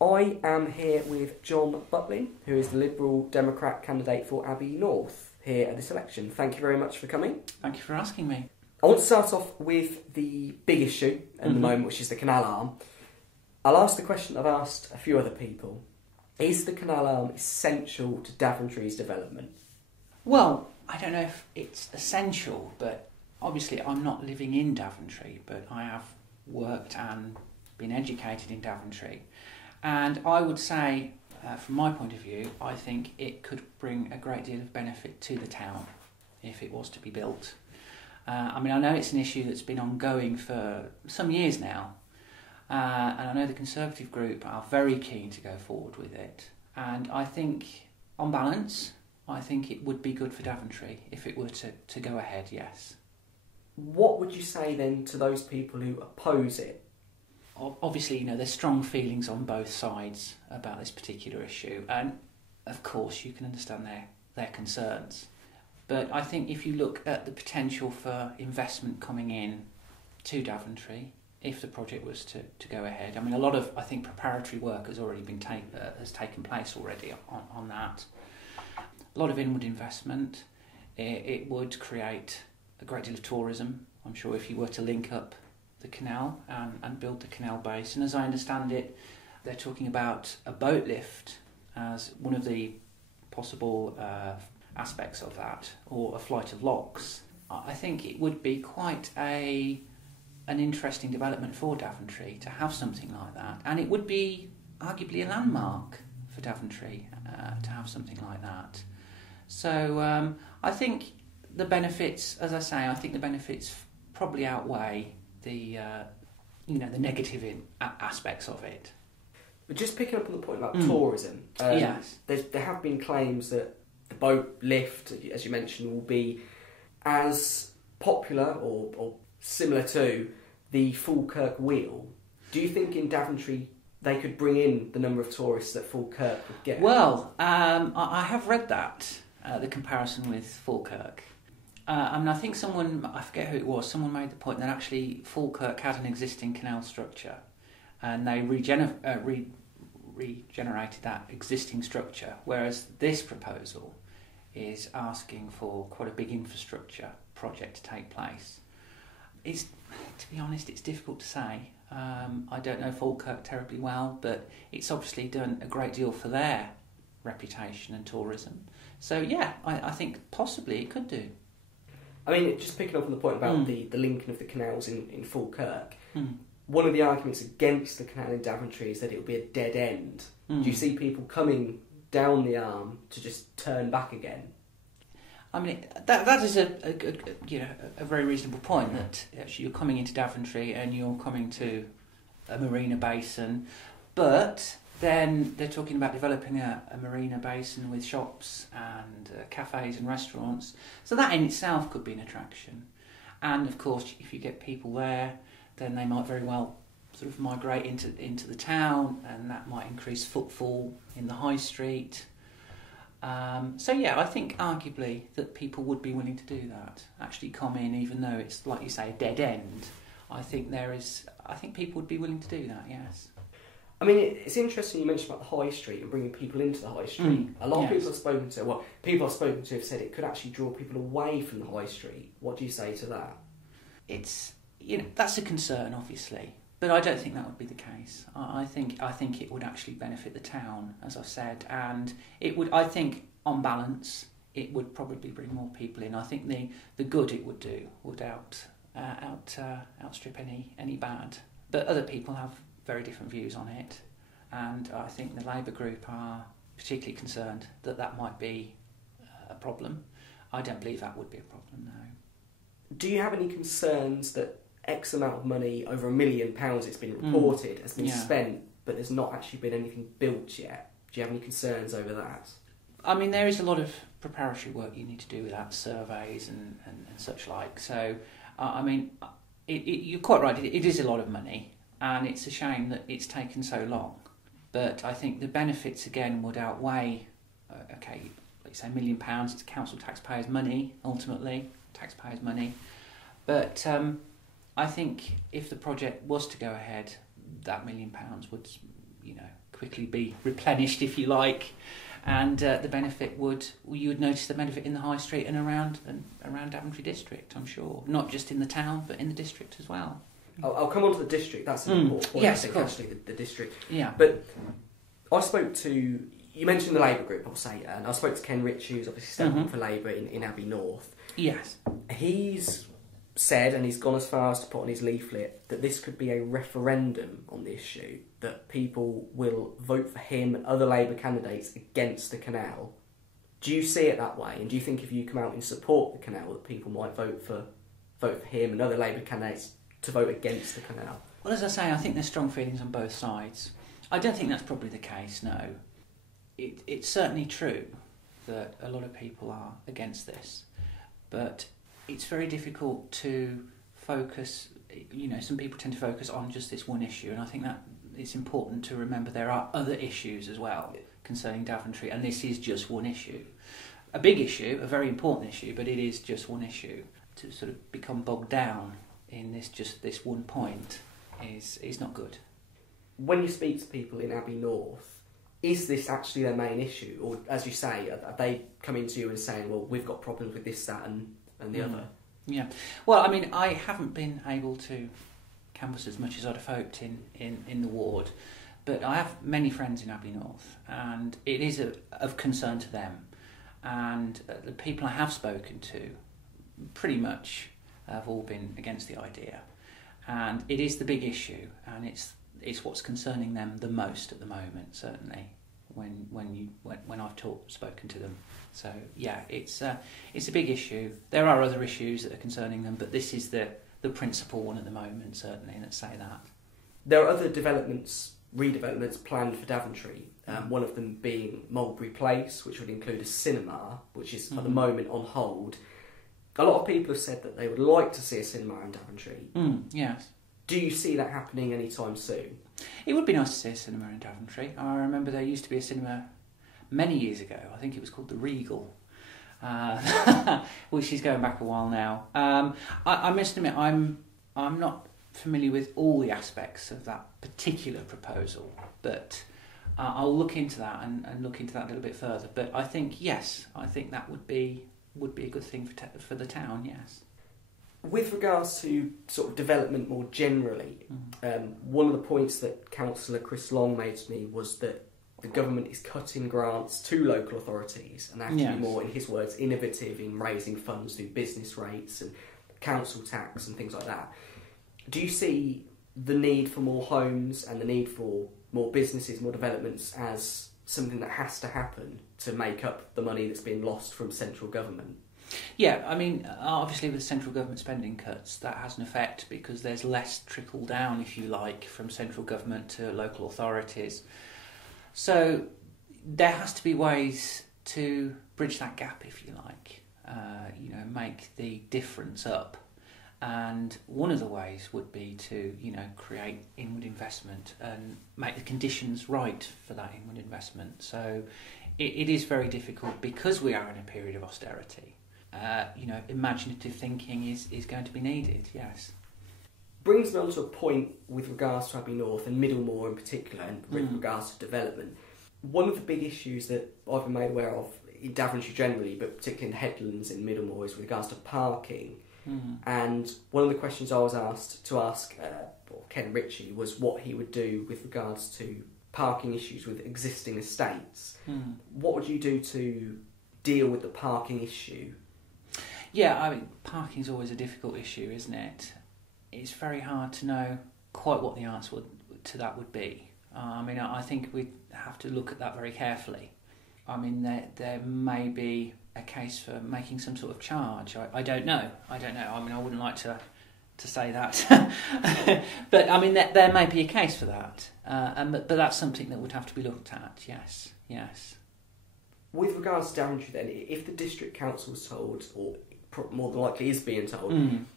I am here with John Butlin, who is the Liberal Democrat candidate for Abbey North here at this election. Thank you very much for coming. Thank you for asking me. I want to start off with the big issue at the moment, which is the canal arm. I'll ask the question I've asked a few other people. Is the canal arm essential to Daventry's development? Well, I don't know if it's essential, but obviously I'm not living in Daventry, but I have worked and been educated in Daventry. And I would say, from my point of view, I think it could bring a great deal of benefit to the town if it was to be built. I know it's an issue that's been ongoing for some years now, and I know the Conservative group are very keen to go forward with it. And I think, on balance, I think it would be good for Daventry if it were to go ahead, yes. What would you say then to those people who oppose it? Obviously, there's strong feelings on both sides about this particular issue, and of course you can understand their concerns. But I think if you look at the potential for investment coming in to Daventry, if the project was to go ahead, a lot of, I think, preparatory work has already been has taken place already on that. A lot of inward investment. It would create a great deal of tourism. I'm sure if you were to link up the canal and build the canal base, and as I understand it, they're talking about a boat lift as one of the possible aspects of that, or a flight of locks. I think it would be quite an interesting development for Daventry to have something like that, and it would be arguably a landmark for Daventry to have something like that. So I think the benefits, as I say, I think the benefits probably outweigh the the negative aspects of it. But just picking up on the point about tourism, yes, there have been claims that the boat lift, as you mentioned, will be as popular or similar to the Falkirk wheel. Do you think in Daventry they could bring in the number of tourists that Falkirk would get? Well, I have read that, the comparison with Falkirk. I think someone, I forget who it was, someone made the point that actually Falkirk had an existing canal structure, and they regenerated that existing structure, whereas this proposal is asking for quite a big infrastructure project to take place. To be honest, it's difficult to say. I don't know Falkirk terribly well, but it's obviously done a great deal for their reputation and tourism. So yeah, I think possibly it could do. Just picking up on the point about the linking of the canals in Falkirk, one of the arguments against the canal in Daventry is that it would be a dead end. Do you see people coming down the arm to just turn back again? That is a very reasonable point, that actually you're coming into Daventry and you're coming to a marina basin, but then they're talking about developing a marina basin with shops and cafes and restaurants. So that in itself could be an attraction. And of course, if you get people there, then they might very well sort of migrate into the town, and that might increase footfall in the high street. So yeah, I think arguably that people would be willing to do that. Actually come in, even though it's, like you say, a dead end. I think people would be willing to do that, yes. It's interesting you mentioned about the high street and bringing people into the high street. A lot of people I've spoken to have said it could actually draw people away from the high street. What do you say to that? It's, that's a concern, obviously, but I don't think that would be the case. I think it would actually benefit the town, as I've said, and it would. I think, on balance, it would probably bring more people in. I think the good it would do would outstrip any bad. But other people have very different views on it, and I think the Labour group are particularly concerned that might be a problem. I don't believe that would be a problem, no. Do you have any concerns that X amount of money, over £1 million it's been reported, has been spent, but there's not actually been anything built yet? Do you have any concerns over that? There is a lot of preparatory work you need to do with that, surveys and such like. So, you're quite right, it is a lot of money, and it's a shame that it's taken so long. But I think the benefits, again, would outweigh, like you say, £1 million to council taxpayers' money, ultimately, taxpayers' money. But I think if the project was to go ahead, that £1 million would, quickly be replenished, if you like, and you would notice the benefit in the high street and around Daventry District, I'm sure, not just in the town but in the district as well. I'll come on to the district. That's an important point. Yes, I think, of course. actually, the district. Yeah. But I spoke to, you mentioned the Labour group, I'll say, and I spoke to Ken Ritchie, who's obviously standing for Labour in Abbey North. Yes. He's said, and he's gone as far as to put on his leaflet, that this could be a referendum on the issue, that people will vote for him and other Labour candidates against the canal. Do you see it that way? And do you think if you come out and support the canal, that people might vote for him and other Labour candidates to vote against the canal? Well, as I say, I think there's strong feelings on both sides. I don't think that's probably the case, no. It's certainly true that a lot of people are against this, but it's very difficult to focus, some people tend to focus on just this one issue, and I think that it's important to remember there are other issues as well concerning Daventry, and this is just one issue. A big issue, a very important issue, but it is just one issue. To sort of become bogged down in this one point is not good. When you speak to people in Abbey North, is this actually their main issue? Or, as you say, are they coming to you and saying, well, we've got problems with this, that and the other? Yeah. Well, I mean, I haven't been able to canvass as much as I'd have hoped in the ward, but I have many friends in Abbey North, and it is of concern to them. And the people I have spoken to pretty much have all been against the idea. And it is the big issue, and it's what's concerning them the most at the moment, certainly, when I've spoken to them. So yeah, it's a big issue. There are other issues that are concerning them, but this is the principal one at the moment, certainly, let's say that. There are other redevelopments planned for Daventry, one of them being Mulberry Place, which would include a cinema, which is at the moment on hold. A lot of people have said that they would like to see a cinema in Daventry. Yes. Do you see that happening anytime soon? It would be nice to see a cinema in Daventry. I remember there used to be a cinema many years ago. I think it was called the Regal, which is going back a while now. I must admit, I'm not familiar with all the aspects of that particular proposal, but I'll look into that and look into that a little bit further. But I think, yes, that would be a good thing for the town, yes. With regards to sort of development more generally, one of the points that Councillor Chris Long made to me was that the government is cutting grants to local authorities and actually more, in his words, innovative in raising funds through business rates and council tax and things like that. Do you see the need for more homes and the need for more businesses, more developments as something that has to happen to make up the money that's been lost from central government? Yeah, I mean, obviously with central government spending cuts, that has an effect because there's less trickle down, if you like, from central government to local authorities. So there has to be ways to bridge that gap, if you like, make the difference up. And one of the ways would be to, create inward investment and make the conditions right for that inward investment. So it is very difficult because we are in a period of austerity. Imaginative thinking is going to be needed, yes. Brings me on to a point with regards to Abbey North and Middlemore in particular, and with regards to development. One of the big issues that I've been made aware of in Daventry generally, but particularly in the headlands in Middlemore, is with regards to parking. And one of the questions I was asked to ask Ken Ritchie was what he would do with regards to parking issues with existing estates. What would you do to deal with the parking issue? Yeah, I mean, parking's always a difficult issue, isn't it? It's very hard to know quite what the answer to that would be. I think we'd have to look at that very carefully. I mean, there may be a case for making some sort of charge. I don't know. I mean, I wouldn't like to say that. But, I mean, there may be a case for that. But that's something that would have to be looked at, yes. With regards to Daventry then, if the District Council was told, or more than likely is being told,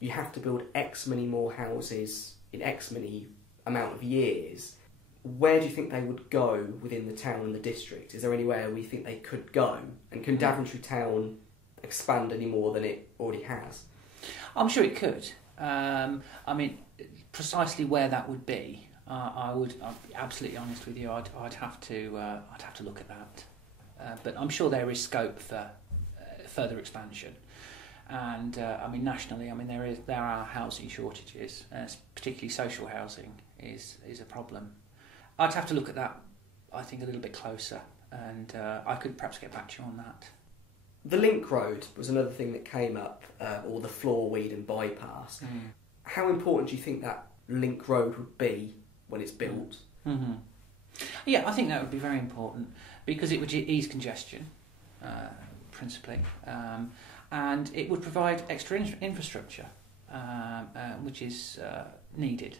you have to build X many more houses in X many amount of years, where do you think they would go within the town and the district? Is there anywhere we think they could go? And can Daventry Town expand any more than it already has? I'm sure it could. Precisely where that would be, I'll be absolutely honest with you. I'd have to look at that. But I'm sure there is scope for further expansion. And I mean, nationally, I mean there are housing shortages, particularly social housing is a problem. I'd have to look at that, I think, a little bit closer, and I could perhaps get back to you on that. The link road was another thing that came up, or the floor Weedon bypass. How important do you think that link road would be when it's built? Mm-hmm. Yeah, I think that would be very important because it would ease congestion, principally, and it would provide extra infrastructure, which is needed.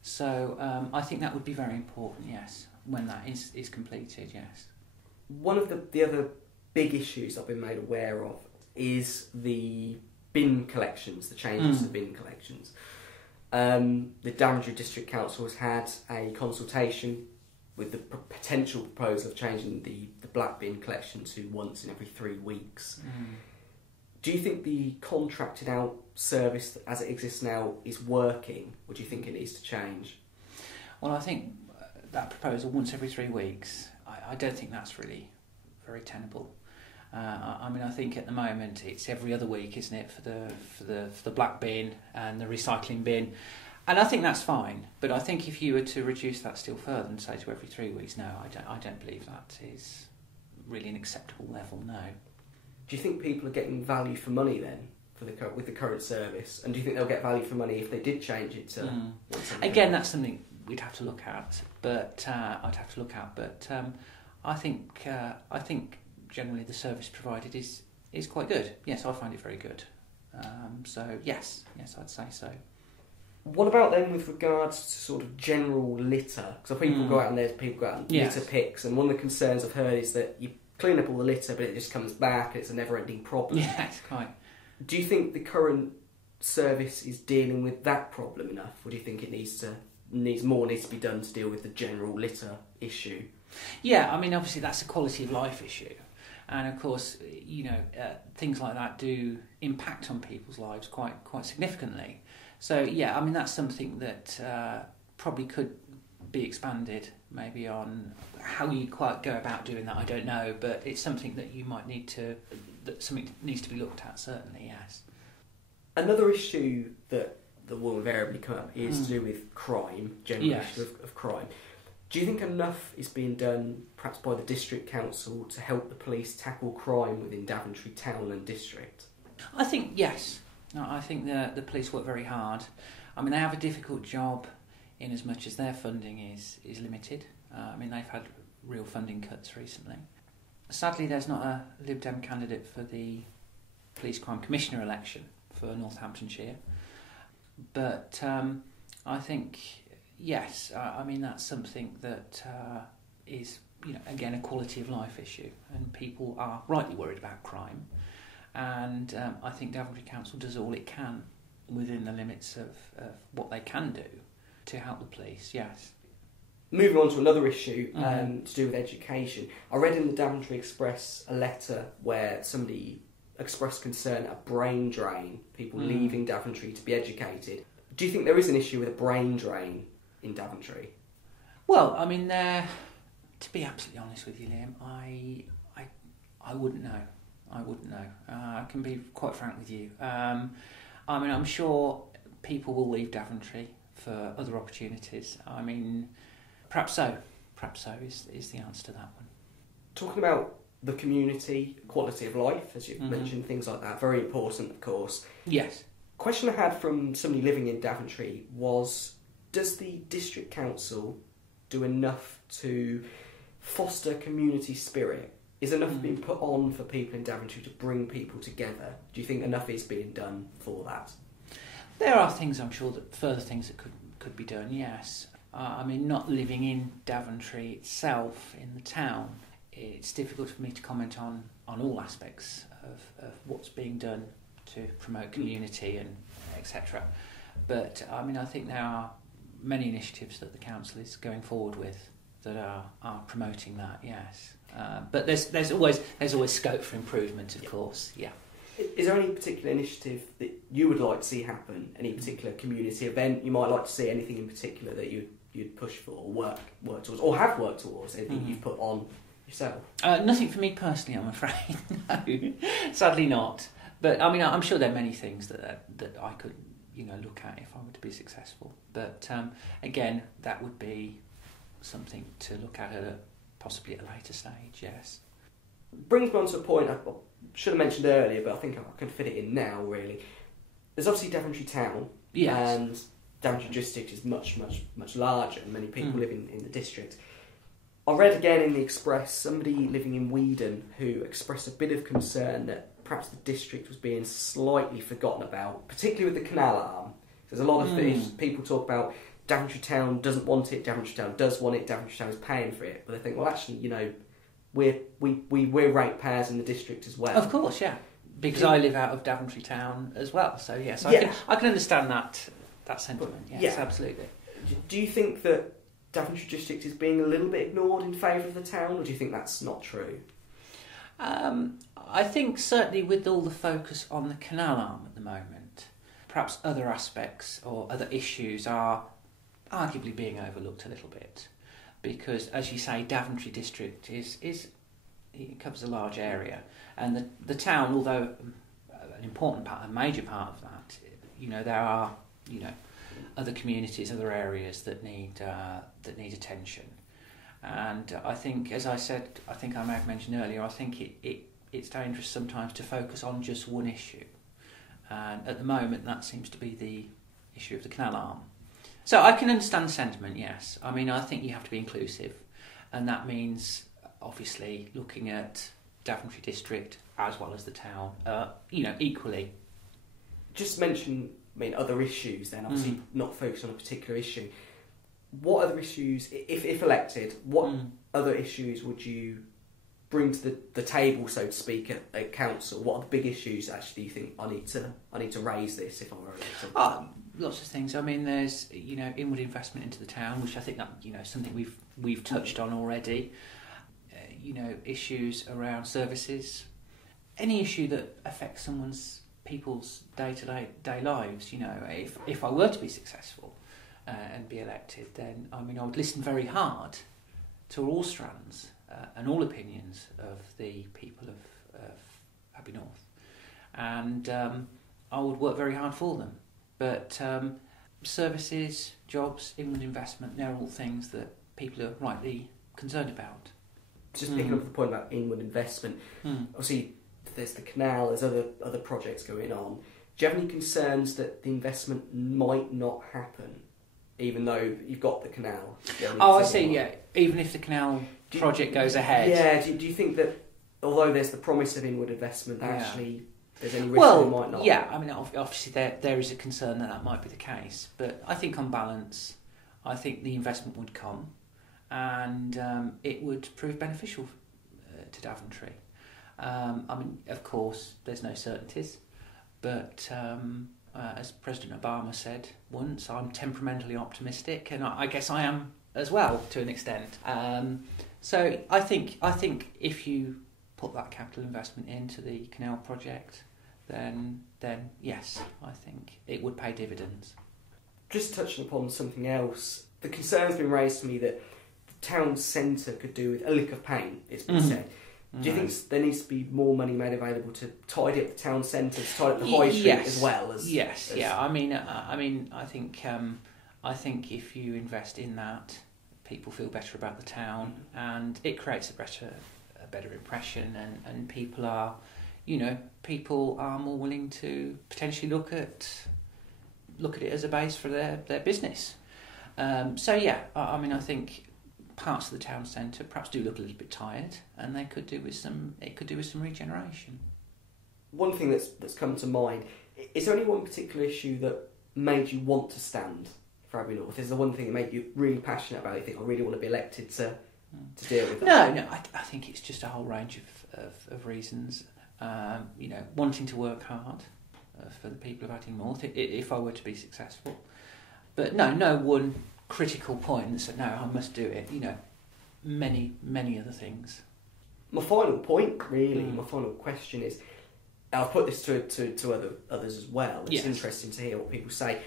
So I think that would be very important, yes, when that is completed, yes. One of the other big issues I've been made aware of is the bin collections, the changes to bin collections. The Daventry District Council has had a consultation with the potential proposal of changing the black bin collection to once in every 3 weeks. Do you think the contracted out service as it exists now is working, or do you think it needs to change? Well, I think that proposal once every 3 weeks, I don't think that's really very tenable. I mean, I think at the moment it's every other week, isn't it, for the black bin and the recycling bin, and I think that's fine. But I think if you were to reduce that still further and say to every 3 weeks, no, I don't believe that is really an acceptable level. No. Do you think people are getting value for money then with the current service, and do you think they'll get value for money if they did change it to? Again, that's something we'd have to look at, but I'd have to look at. But I think generally the service provided is quite good. Yes, I find it very good. So yes, I'd say so. What about then with regards to sort of general litter? Because people go out and litter picks, and one of the concerns I've heard is that you clean up all the litter, but it just comes back, and it's a never-ending problem. Yes, quite. Do you think the current service is dealing with that problem enough, or do you think it needs to be done to deal with the general litter issue? Yeah, I mean, obviously that's a quality of life issue. And of course, things like that do impact on people's lives quite significantly. So yeah, I mean that's something that probably could be expanded, maybe on how you quite go about doing that. I don't know, but it's something that you might something needs to be looked at. Certainly, yes. Another issue that will invariably come up is to do with crime, general issue of crime. Do you think enough is being done, perhaps by the District Council, to help the police tackle crime within Daventry Town and District? I think yes. No, I think the police work very hard. I mean, they have a difficult job in as much as their funding is limited. I mean, they've had real funding cuts recently. Sadly, there's not a Lib Dem candidate for the Police Crime Commissioner election for Northamptonshire. But I think, yes, I mean, that's something that is, again, a quality of life issue. And people are rightly worried about crime. And I think Daventry Council does all it can within the limits of what they can do to help the police, yes. Moving on to another issue to do with education. I read in the Daventry Express a letter where somebody expressed concern at a brain drain, people leaving Daventry to be educated. Do you think there is an issue with a brain drain in Daventry? Well, I mean, to be absolutely honest with you, Liam, I wouldn't know. I can be quite frank with you. I mean, I'm sure people will leave Daventry for other opportunities. I mean, perhaps so is the answer to that one. Talking about the community, quality of life, as you've mentioned, things like that, very important, of course. Yes. Question I had from somebody living in Daventry was, does the District Council do enough to foster community spirit? Is enough being put on for people in Daventry to bring people together? Do you think enough is being done for that? There are things, I'm sure, further things that could be done, yes. I mean, not living in Daventry itself, in the town, it's difficult for me to comment on all aspects of what's being done to promote community and etc. But, I mean, I think there are many initiatives that the council is going forward with that are promoting that, yes. But there's always scope for improvement, of course. Yeah. Is there any particular initiative that you would like to see happen? Any particular community event you might like to see? Anything in particular that you'd you'd push for or work towards, or have worked towards? Anything you've put on yourself? Nothing for me personally, I'm afraid. No, sadly not. But I mean, I'm sure there are many things that I could, look at if I were to be successful. But again, that would be something to look at possibly at a later stage. Yes. Brings me on to a point I should have mentioned earlier, but I think I can fit it in now. Really, there's obviously Daventry Town, and Daventry District is much larger, and many people live in the district. I read again in the Express somebody living in Weedon who expressed a bit of concern that perhaps the district was being slightly forgotten about, particularly with the canal arm. There's a lot of things people talk about. Daventry Town doesn't want it. Daventry Town does want it. Daventry Town is paying for it, but they think, well, actually, we're ratepayers in the district as well. Of course, yeah, because I live out of Daventry Town as well. So yes, I can understand that sentiment. Yes, absolutely. Do you think that Daventry District is being a little bit ignored in favour of the town, or do you think that's not true? I think certainly with all the focus on the canal arm at the moment, perhaps other aspects or other issues are arguably being overlooked a little bit, because as you say, Daventry District it covers a large area, and the town, although an important part, a major part of that, there are other communities, other areas that need attention. And I think, as I said, I think I may have mentioned earlier, I think it's dangerous sometimes to focus on just one issue. And at the moment, that seems to be the issue of the canal arm. So I can understand the sentiment, yes. I mean, I think you have to be inclusive. And that means, obviously, looking at Daventry District as well as the town, equally. Just mention, other issues then, obviously not focused on a particular issue. What other issues, if elected, what other issues would you bring to the table, so to speak, at council? What are the big issues actually you think I need to raise this if I were elected? Lots of things. I mean, there's inward investment into the town, which I think that something we've touched on already. Issues around services, any issue that affects people's day-to-day lives. If I were to be successable and be elected, then I would listen very hard to all strands and all opinions of the people of Abbey North, and I would work very hard for them. But services, jobs, inward investment, they're all things that people are rightly concerned about. Just picking up the point about inward investment, obviously there's the canal, there's other projects going on. Do you have any concerns that the investment might not happen, even though you've got the canal? I see, yeah. Even if the canal project goes ahead. Yeah, do you think that, although there's the promise of inward investment, actually there's any risk that it might not? Yeah, obviously there is a concern that might be the case, but I think on balance, I think the investment would come, and it would prove beneficial to Daventry. Of course, there's no certainties, but as President Obama said once, I'm temperamentally optimistic, and I guess I am as well to an extent. So I think if you put that capital investment into the canal project, then yes, I think it would pay dividends. Just touching upon something else, the concern's been raised to me that the town centre could do with a lick of paint, it's been said. Do you think there needs to be more money made available to tidy up the town centre, to tidy up the high street as well? I think if you invest in that, people feel better about the town, and it creates a better impression, and people are more willing to potentially look at it as a base for their business. I think parts of the town centre perhaps do look a little bit tired, and it could do with some regeneration. One thing that's come to mind, is there any one particular issue that made you want to stand for Abbey North? Is there one thing that made you really passionate about it? You think, I really want to be elected to deal with that? No, I think it's just a whole range of reasons. Wanting to work hard for the people of Abbey North if I were to be successful. But no one critical point and said, no, I must do it. Many other things. My final point, really, my final question is, I've put this to others as well. It's interesting to hear what people say.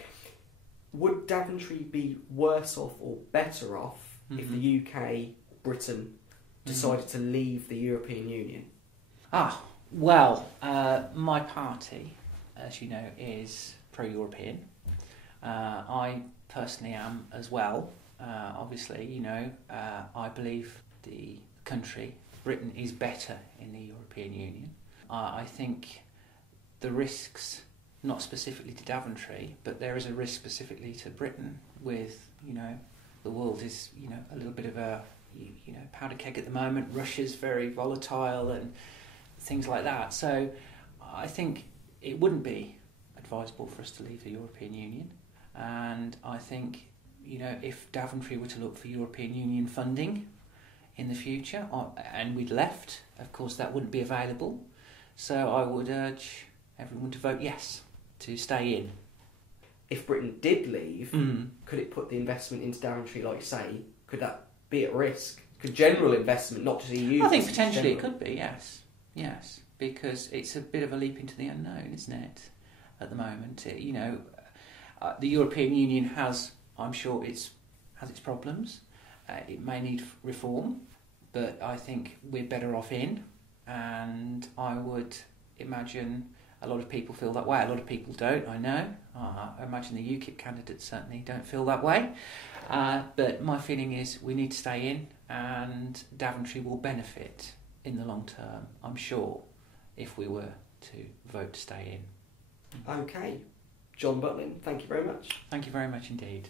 Would Daventry be worse off or better off if the UK, Britain, decided to leave the European Union? Well, my party, as you know, is pro-European. I personally am as well. Obviously, you know, I believe the country, Britain, is better in the European Union. I think the risks, not specifically to Daventry, but there is a risk specifically to Britain with, you know, the world is, you know, a little bit of a, you know, powder keg at the moment. Russia's very volatile and things like that. So I think it wouldn't be advisable for us to leave the European Union. And I think, you know, if Daventry were to look for European Union funding in the future, and we'd left, of course that wouldn't be available. So I would urge everyone to vote yes, to stay in. If Britain did leave, could it put the investment into Daventry, like you say, could that be at risk? Could general investment, not just EU? I think potentially it could be, yes. Yes, because it's a bit of a leap into the unknown, isn't it, at the moment? You know, the European Union has, I'm sure, has its problems. It may need reform, but I think we're better off in, and I would imagine a lot of people feel that way. A lot of people don't, I know. I imagine the UKIP candidates certainly don't feel that way. But my feeling is we need to stay in, and Daventry will benefit in the long term, I'm sure, if we were to vote to stay in. Okay. John Butlin, thank you very much. Thank you very much indeed.